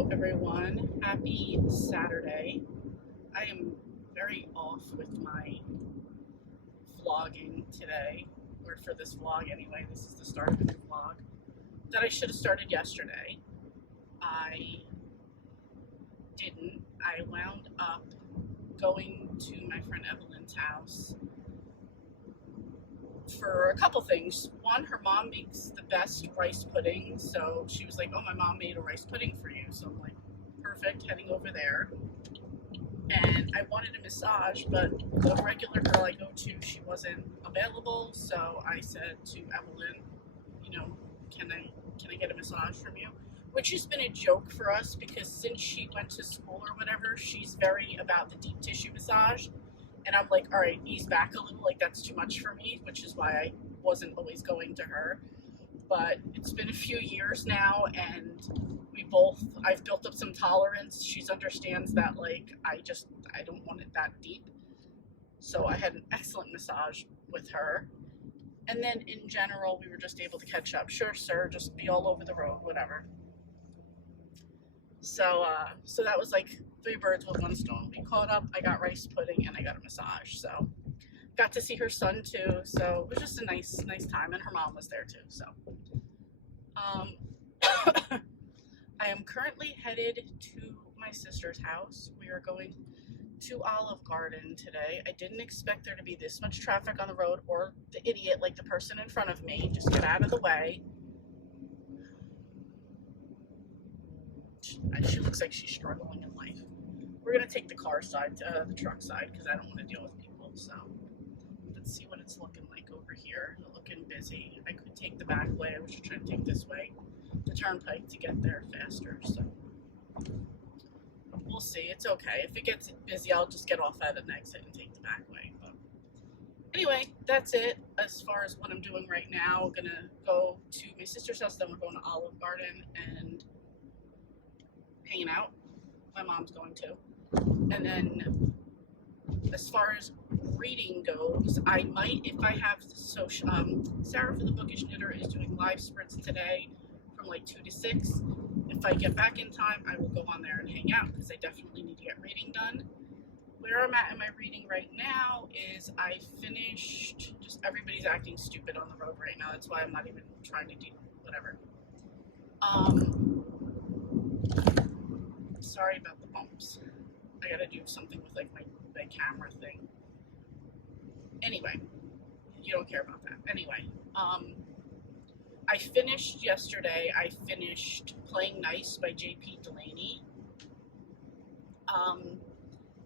Hello, everyone. Happy Saturday. I am very off with my vlogging today, or for this vlog anyway. This is the start of a new vlog that I should have started yesterday. I didn't. I wound up going to my friend Evelyn's house for a couple things. One, her mom makes the best rice pudding, so she was like, "Oh, my mom made a rice pudding for you." So I'm like, perfect, heading over there. And I wanted a massage, but the regular girl I go to, she wasn't available. So I said to Evelyn, can I get a massage from you? Which has been a joke for us because since she went to school or whatever, she's very about the deep tissue massage. And I'm like, all right, ease back a little. Like, that's too much for me, which is why I wasn't always going to her. But it's been a few years now, and I've built up some tolerance. She understands that, like, I don't want it that deep. So I had an excellent massage with her. And then in general, we were just able to catch up. Sure, sir, just be all over the road, whatever. So that was like three birds with one stone. We caught up, I got rice pudding, and I got a massage. So got to see her son too. So it was just a nice time, and her mom was there too. So I am currently headed to my sister's house. We are going to Olive Garden today. I didn't expect there to be this much traffic on the road, or the idiot like the person in front of me. Just get out of the way. She looks like she's struggling in life. We're gonna take the car side, the truck side, because I don't want to deal with people. So let's see what it's looking like over here. Looking busy. I could take the back way. I was just trying to take this way, the turnpike, to get there faster. So we'll see. It's okay. If it gets busy, I'll just get off at an exit and take the back way. But anyway, that's it as far as what I'm doing right now. I'm gonna go to my sister's house, then we're going to Olive Garden and hanging out. My mom's going to. And then as far as reading goes, I might, if I have, so Sarah for the Bookish Knitter is doing live sprints today from like 2 to 6. If I get back in time, I will go on there and hang out because I definitely need to get reading done. Where I'm at in my reading right now is I finished, just everybody's acting stupid on the road right now. That's why I'm not even trying to do whatever. Sorry about the bumps. I gotta do something with like my camera thing. Anyway, you don't care about that. Anyway, I finished yesterday. I finished Playing Nice by J.P. Delaney.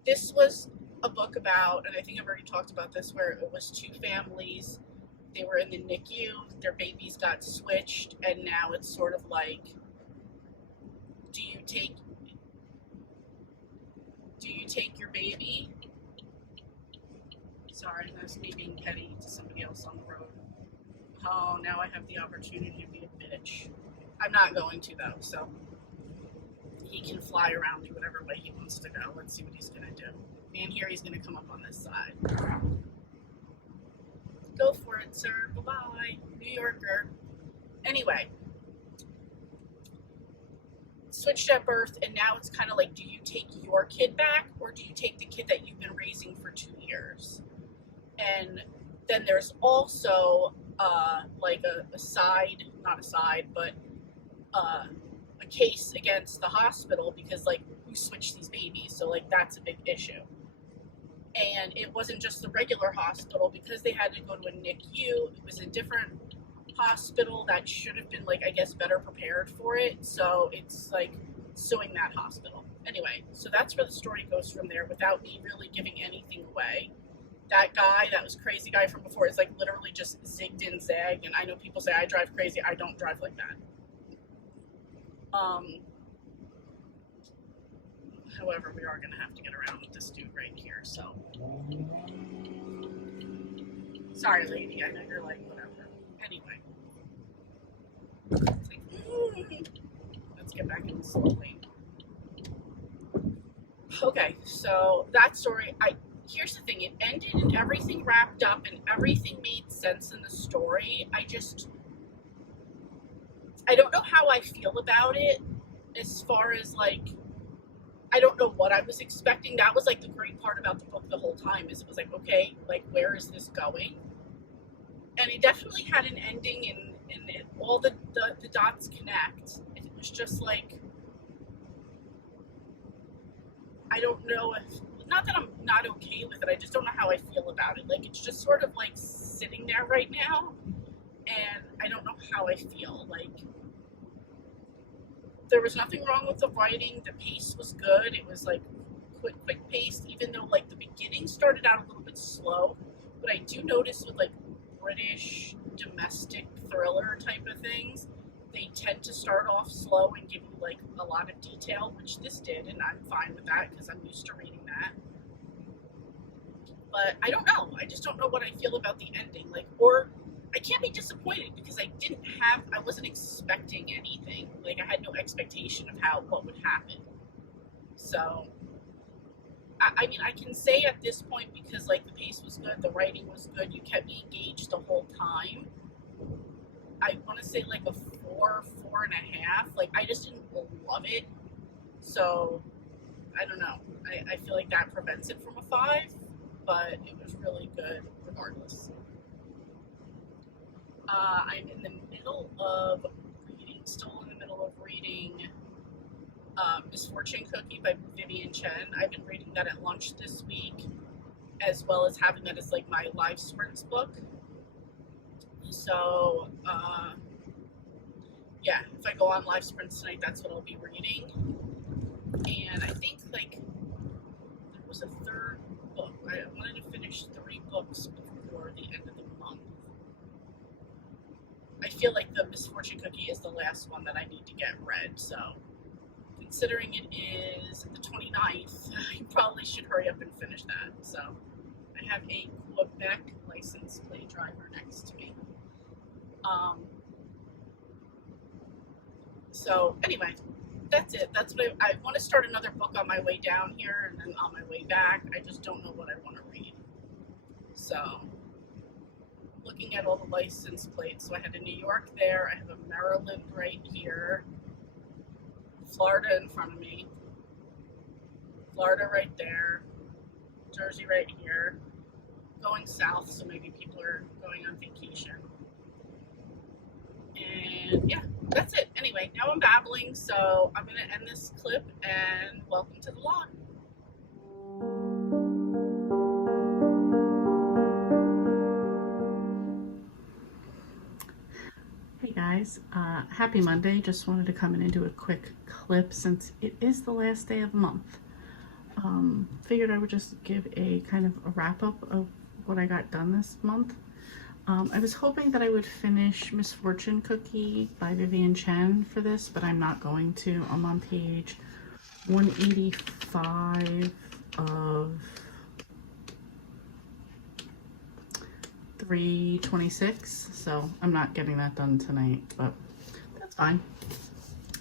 This was a book about, and I think I've already talked about this, where it was two families. They were in the NICU. Their babies got switched, and now it's sort of like, do you take your baby? Sorry, that's me being petty to somebody else on the road. Oh, now I have the opportunity to be a bitch. I'm not going to, though, so he can fly around, do whatever way he wants to go. Let's see what he's going to do. And here he's going to come up on this side. Go for it, sir. Bye-bye. New Yorker. Anyway. Switched at birth, and now it's kind of like, do you take your kid back, or do you take the kid that you've been raising for 2 years? And then there's also like a side, not a side, but a case against the hospital because, like, you switch these babies, so like that's a big issue. And it wasn't just the regular hospital because they had to go to a NICU. It was a different hospital that should have been, like, I guess, better prepared for it. So it's like suing that hospital. Anyway, so that's where the story goes from there without me really giving anything away. That guy, that was crazy guy from before, is like literally just zigged and zagged. And I know people say I drive crazy. I don't drive like that. However, we are going to have to get around with this dude right here. So sorry, lady. I know you're like, whatever. Anyway, let's get back in the slow lane. Okay, so that story, here's the thing, it ended and everything wrapped up and everything made sense in the story. I don't know how I feel about it. as far as like, I don't know what I was expecting. That was like the great part about the book the whole time, is it was like, okay, like where is this going? And it definitely had an ending, and all the dots connect. It was just like, I don't know if, not that I'm not okay with it, I just don't know how I feel about it. Like, it's just sort of like sitting there right now, and I don't know how I feel. Like, there was nothing wrong with the writing. The pace was good. It was like quick paced, even though like the beginning started out a little bit slow. But I do notice with like British domestic thriller type of things, they tend to start off slow and give you like a lot of detail, which this did, and I'm fine with that because I'm used to reading that. But I don't know. I just don't know what I feel about the ending. Like, or I can't be disappointed because I wasn't expecting anything. Like, I had no expectation of what would happen. So, I mean, I can say at this point, because like the pace was good, the writing was good, you kept me engaged the whole time. I want to say like a 4.5. Like, I just didn't love it. So, I don't know. I feel like that prevents it from a 5, but it was really good regardless. I'm in the middle of reading Miss Fortune Cookie by Vivian Chen. I've been reading that at lunch this week, as well as having that as like my live sprints book. So, yeah, if I go on live sprints tonight, that's what I'll be reading. And I think like there was a third book. I wanted to finish 3 books before the end of the month. I feel like the Miss Fortune Cookie is the last one that I need to get read, so considering it is the 29th, I probably should hurry up and finish that. So I have a Quebec license plate driver next to me. So anyway, that's it. That's what I want to start another book on my way down here, and then on my way back. I just don't know what I want to read. So, looking at all the license plates. So I had a New York there. I have a Maryland right here. Florida in front of me. Florida right there. Jersey right here. Going south, so maybe people are going on vacation. And yeah, that's it. Anyway, now I'm babbling, so I'm going to end this clip, and welcome to the log. Hey guys, happy Monday. Just wanted to come in and do a quick clip since it is the last day of the month. Figured I would just give a kind of a wrap up of what I got done this month. I was hoping that I would finish Miss Fortune Cookie by Vivian Chen for this, but I'm not going to. I'm on page 185 of 326, so I'm not getting that done tonight, but that's fine.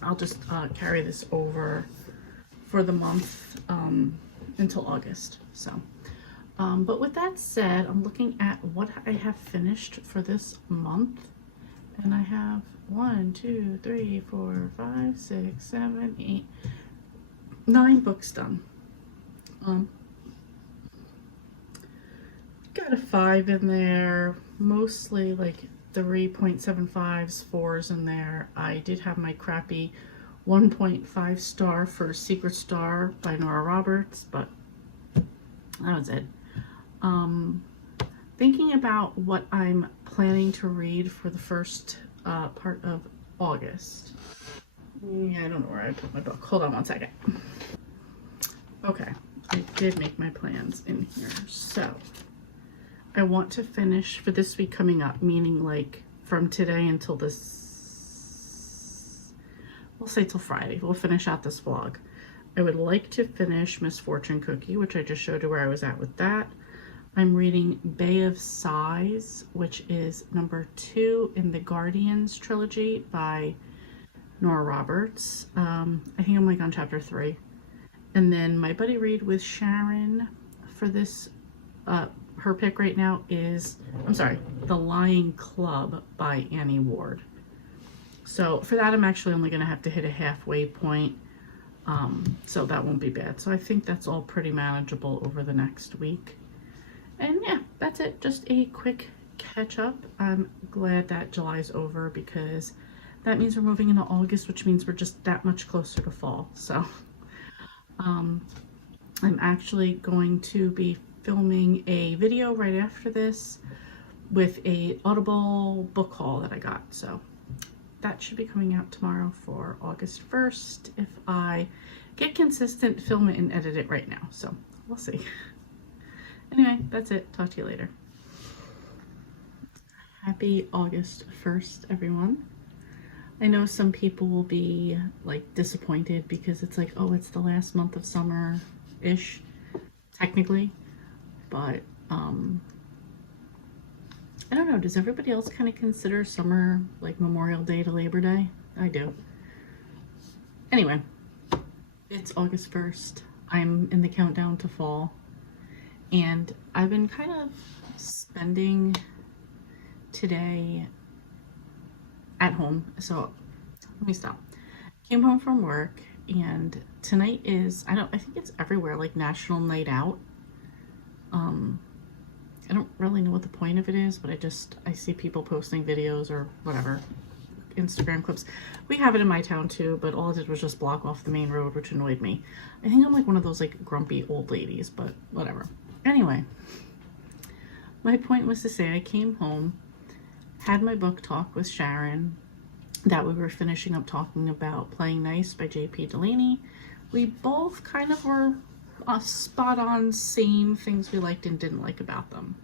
I'll just carry this over for the month until August. So, but with that said, I'm looking at what I have finished for this month, and I have 1, 2, 3, 4, 5, 6, 7, 8, 9 books done. Got a 5 in there, mostly like 3.75s, 4s in there. I did have my crappy 1.5 star for Secret Star by Nora Roberts, but that was it. Thinking about what I'm planning to read for the first part of August. Yeah, I don't know where I put my book. Hold on one second. Okay, I did make my plans in here. So I want to finish for this week coming up, meaning like from today until this, we'll say till Friday. We'll finish out this vlog. I would like to finish Miss Fortune Cookie, which I just showed you where I was at with that. I'm reading Bay of Sighs, which is number 2 in the Guardians trilogy by Nora Roberts. I think I'm like on chapter 3. And then my buddy read with Sharon for this, her pick right now is, The Lying Club by Annie Ward. So for that, I'm actually only going to have to hit a halfway point. So that won't be bad. So I think that's all pretty manageable over the next week. And yeah, that's it. Just a quick catch up. I'm glad that July's over because that means we're moving into August, which means we're just that much closer to fall. So I'm actually going to be filming a video right after this with a Audible book haul that I got. So that should be coming out tomorrow for August 1st if I get consistent, film it, and edit it right now. So we'll see. Anyway, that's it. Talk to you later. Happy August 1st, everyone. I know some people will be like disappointed because it's like, oh, it's the last month of summer-ish, technically. But I don't know, does everybody else kind of consider summer like Memorial Day to Labor Day? I do. Anyway, it's August 1st. I'm in the countdown to fall. And I've been kind of spending today at home. So let me stop. Came home from work and tonight is, I think it's everywhere, like National Night Out. I don't really know what the point of it is, but I see people posting videos or whatever, Instagram clips. We have it in my town too, but all it did was just block off the main road, which annoyed me. I think I'm like one of those like grumpy old ladies, but whatever. Anyway, my point was to say I came home, had my book talk with Sharon that we were finishing up talking about Playing Nice by J.P. Delaney. We both kind of were spot on same things we liked and didn't like about them.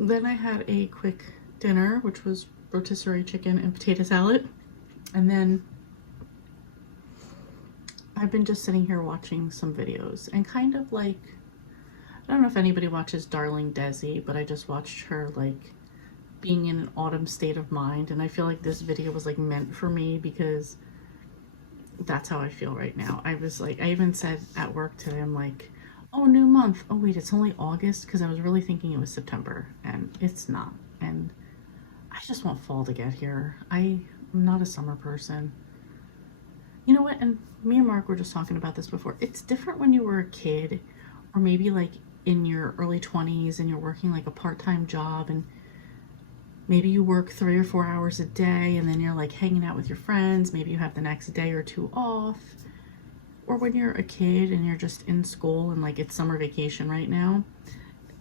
Then I had a quick dinner, which was rotisserie chicken and potato salad. And then I've been just sitting here watching some videos and kind of like, I don't know if anybody watches Darling Desi, but I just watched her like being in an autumn state of mind. And I feel like this video was like meant for me because that's how I feel right now. I was like, I even said at work today, I'm like, oh, new month. Oh wait, it's only August, because I was really thinking it was September and it's not. And I just want fall to get here. I'm not a summer person. You know what? And me and Mark were just talking about this before. It's different when you were a kid or maybe like in your early 20s and you're working like a part-time job and maybe you work 3 or 4 hours a day and then you're like hanging out with your friends. Maybe you have the next day or two off. Or when you're a kid and you're just in school and like it's summer vacation right now.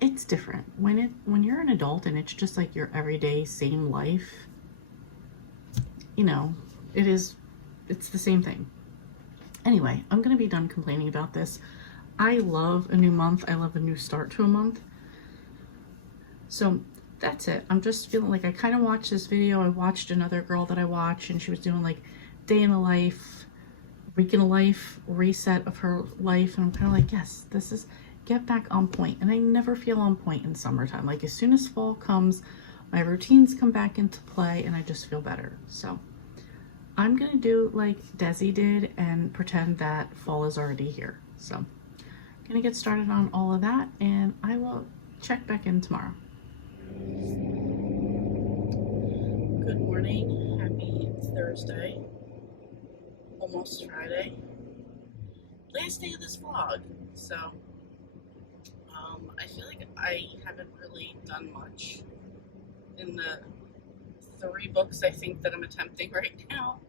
It's different. When you're an adult and it's just like your everyday same life, you know, it's the same thing. Anyway, I'm gonna be done complaining about this. I love a new month. I love a new start to a month. So that's it. I'm just feeling like I kind of watched this video. I watched another girl that I watch and she was doing like day in a life, week in a life, reset of her life. And I'm kind of like, yes, this is get back on point. And I never feel on point in summertime. Like as soon as fall comes, my routines come back into play and I just feel better. So I'm going to do like Desi did and pretend that fall is already here. So I'm going to get started on all of that and I will check back in tomorrow. Good morning. Happy Thursday. Almost Friday. Last day of this vlog. So I feel like I haven't really done much in the 3 books I think that I'm attempting right now.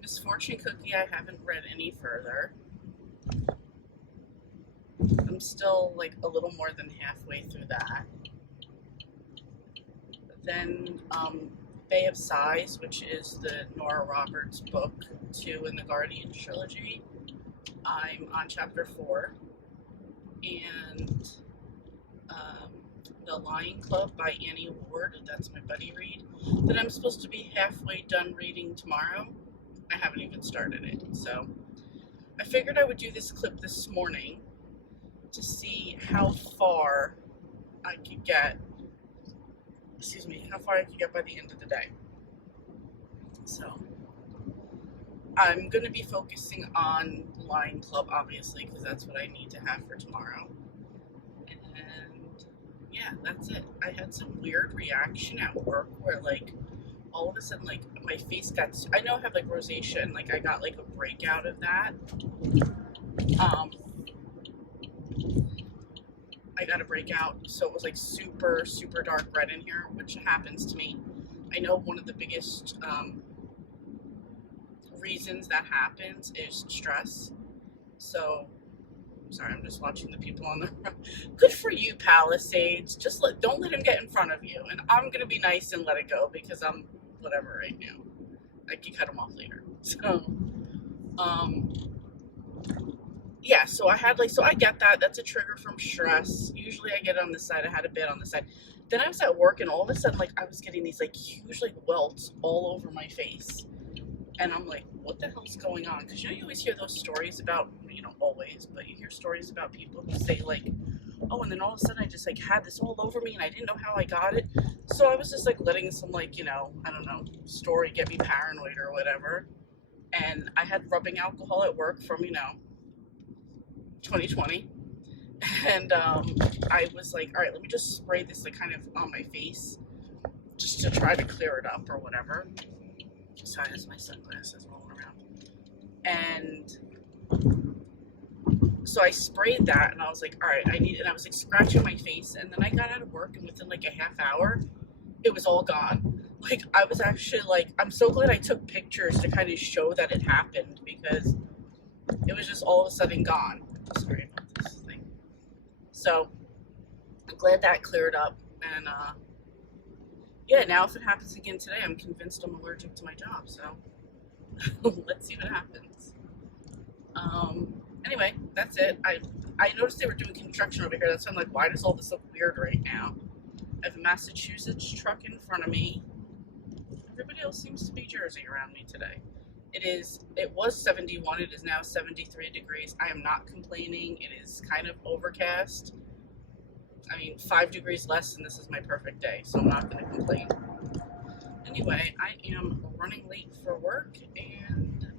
Misfortune Cookie, I haven't read any further. I'm still like a little more than halfway through that. Then Bay of Sighs, which is the Nora Roberts book 2 in the Guardian trilogy. I'm on chapter 4. And The Lion Club by Annie Ward, that's my buddy read, that I'm supposed to be halfway done reading tomorrow. I haven't even started it. So I figured I would do this clip this morning to see how far I could get, how far I could get by the end of the day. So I'm going to be focusing on Lion Club, obviously, because that's what I need to have for tomorrow. And yeah, yeah, that's it. I had some weird reaction at work where like all of a sudden like my face got, I know I have like rosacea and like I got like a breakout of that. Um, I got a breakout, so it was like super, super dark red in here, which happens to me. I know one of the biggest reasons that happens is stress. So, sorry, I'm just watching the people on the good for you, Palisades. Just don't let him get in front of you. And I'm gonna be nice and let it go because I'm whatever right now. I can cut him off later. So, yeah, so I had like, so I get that. That's a trigger from stress. Usually I get it on the side. I had a bit on the side. Then I was at work and all of a sudden, like, I was getting these like huge like welts all over my face. And I'm like, what the hell's going on? Because you know, you always hear those stories about, you know, always, but you hear stories about people who say like, oh, and then all of a sudden I just like had this all over me and I didn't know how I got it. So I was just like letting some like, you know, I don't know, story get me paranoid or whatever. And I had rubbing alcohol at work from, you know, 2020. And I was like, all right, let me just spray this like kind of on my face just to try to clear it up or whatever. Sorry, that's my sunglasses rolling around. And so I sprayed that and I was like, all right, and I was like scratching my face. And then I got out of work and within like a half hour, it was all gone. Like I was actually like, I'm so glad I took pictures to kind of show that it happened because it was just all of a sudden gone. Sorry about this thing. So I'm glad that cleared up. And yeah, now if it happens again today, I'm convinced I'm allergic to my job. So let's see what happens. Anyway, that's it. I noticed they were doing construction over here. That's why I'm like, why does all this look weird right now? I have a Massachusetts truck in front of me. Everybody else seems to be Jersey around me today. It was 71. It is now 73 degrees. I am not complaining. It is kind of overcast. I mean, 5 degrees less and this is my perfect day, so I'm not going to complain. Anyway, I am running late for work and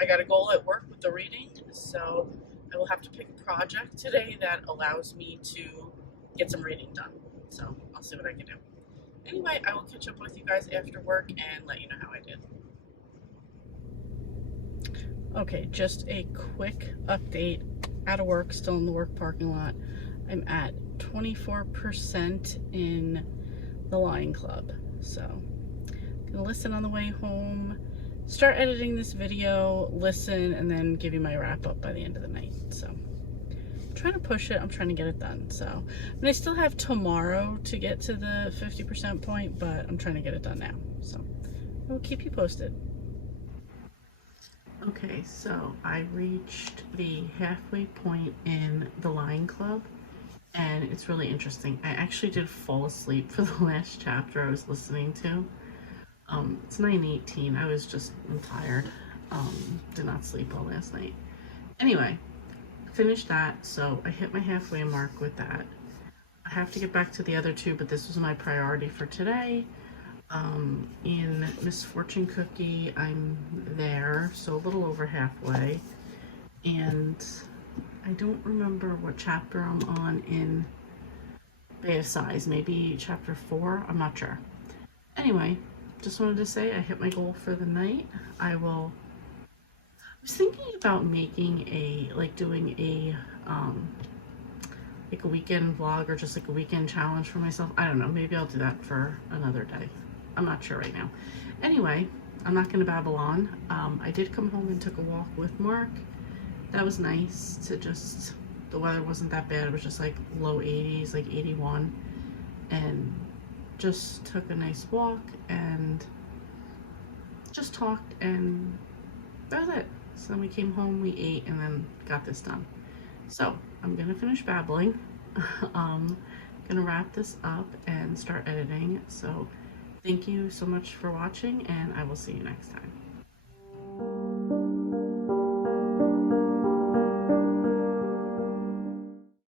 I got a goal at work with the reading, so I will have to pick a project today that allows me to get some reading done. So I'll see what I can do. Anyway, I will catch up with you guys after work and let you know how I did. Okay, just a quick update. Out of work, still in the work parking lot. I'm at 24% in the Lion Club. So I'm gonna listen on the way home, start editing this video, listen, and then give you my wrap up by the end of the night. So I'm trying to push it. I'm trying to get it done. So I mean, I still have tomorrow to get to the 50% point, but I'm trying to get it done now. So I will keep you posted. Okay, so I reached the halfway point in the Lion Club. And it's really interesting. I actually did fall asleep for the last chapter I was listening to. It's 9:18. I'm tired. Did not sleep all last night. Anyway, finished that. So I hit my halfway mark with that. I have to get back to the other two, but this was my priority for today. In Miss Fortune Cookie, I'm there, so a little over halfway. And I don't remember what chapter I'm on in Bay of Sighs, maybe chapter 4, I'm not sure. Anyway, just wanted to say I hit my goal for the night. I was thinking about making doing a like a weekend vlog or just like a weekend challenge for myself. I don't know, maybe I'll do that for another day. I'm not sure right now. Anyway, I'm not gonna babble on. I did come home and took a walk with Mark. That was nice to just, the weather wasn't that bad. It was just like low 80s, like 81. And just took a nice walk and just talked and that was it. So then we came home, we ate, and then got this done. So I'm gonna finish babbling. Gonna wrap this up and start editing. So thank you so much for watching and I will see you next time.